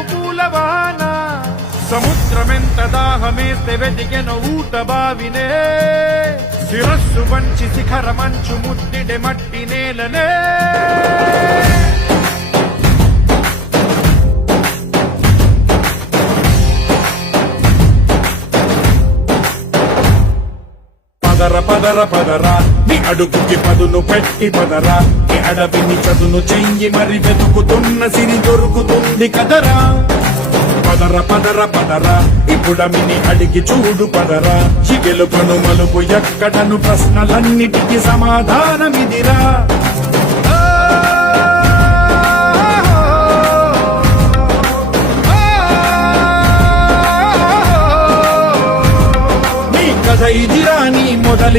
మెరుపు పూలవాన సముద్రమెంత దాహమేస్తే వెతికెను ఊట బావినే శిరస్సు వంచి శిఖర మంచు ముట్టిడే మట్టి నేలనే పదర పదర పదరా నీ అడుగుకి పదును పెట్టి పదరా నీ అడవిని చదును చెయ్యి మరి వెతుకుతున్న సిరి దొరుకుతుంది కదరా పదర పదర పదరా ఇప్పుడమిని అడిగి చూడు పదరా చిగెలుపను మలుపు ఎక్కడను ప్రశ్నలన్నిటికీ సమాధానమిదిరా నీ కథ ఇదిరా నీ మొదలి